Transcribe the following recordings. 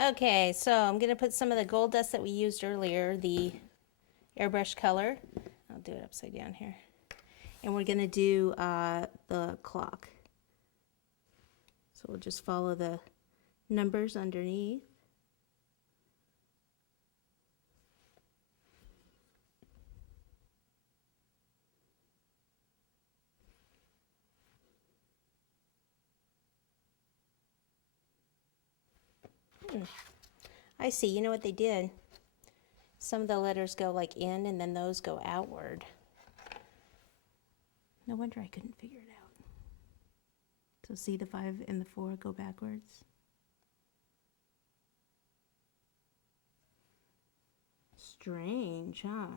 Okay, so I'm going to put some of the gold dust that we used earlier, the airbrush color. I'll do it upside down here. And we're going to do the clock. So we'll just follow the numbers underneath. I see. You know what they did? Some of the letters go like in and then those go outward. No wonder I couldn't figure it out. So see the 5 and the 4 go backwards. Strange, huh?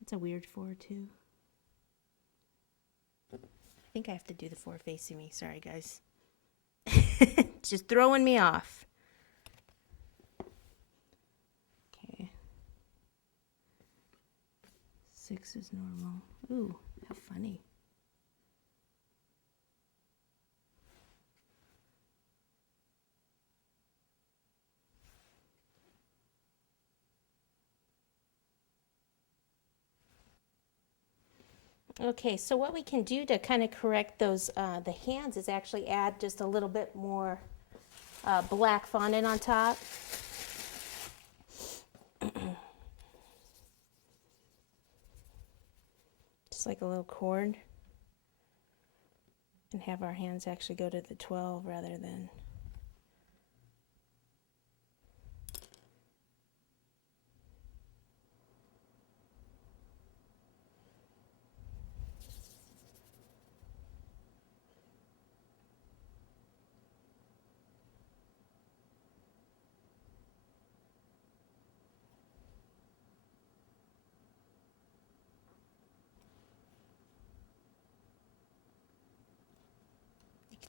That's a weird 4 too. I think I have to do the 4 facing me. Sorry guys. Just throwing me off. Okay. 6 is normal. Ooh, how funny. Okay, so what we can do to kind of correct those, the hands is actually add just a little bit more black fondant on top. Just like a little cord. And have our hands actually go to the 12 rather than...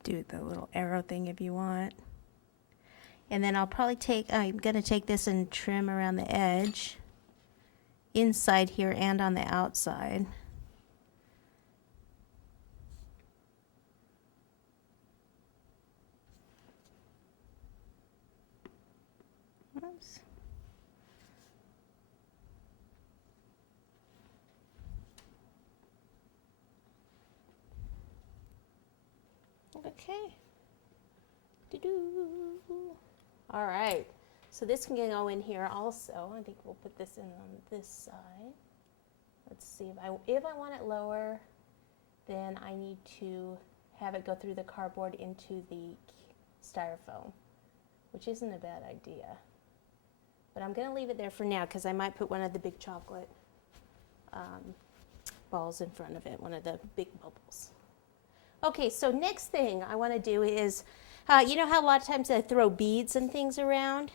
do the little arrow thing if you want. And then I'll probably I'm going to take this and trim around the edge, inside here and on the outside. Oops. Okay. All right. So this can go in here also. I think we'll put this in on this side. Let's see. If I want it lower, then I need to have it go through the cardboard into the styrofoam, which isn't a bad idea. But I'm going to leave it there for now because I might put one of the big chocolate balls in front of it, one of the big bubbles. Okay, so next thing I want to do is, you know how a lot of times I throw beads and things around?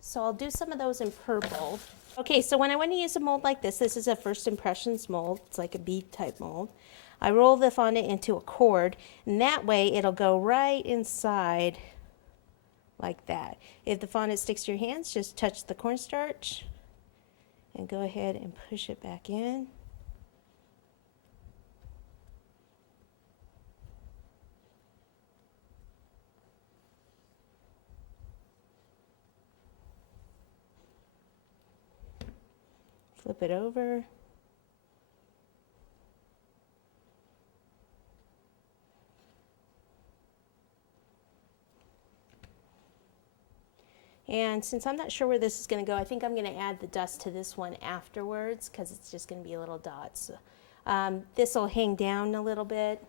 So I'll do some of those in purple. Okay, so when I want to use a mold like this is a first impressions mold. It's like a bead type mold. I roll the fondant into a cord, and that way it'll go right inside like that. If the fondant sticks to your hands, just touch the cornstarch and go ahead and push it back in. Flip it over. And since I'm not sure where this is going to go, I think I'm going to add the dust to this one afterwards because it's just going to be little dots. This will hang down a little bit.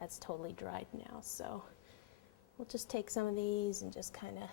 That's totally dried now, so we'll just take some of these and just kind of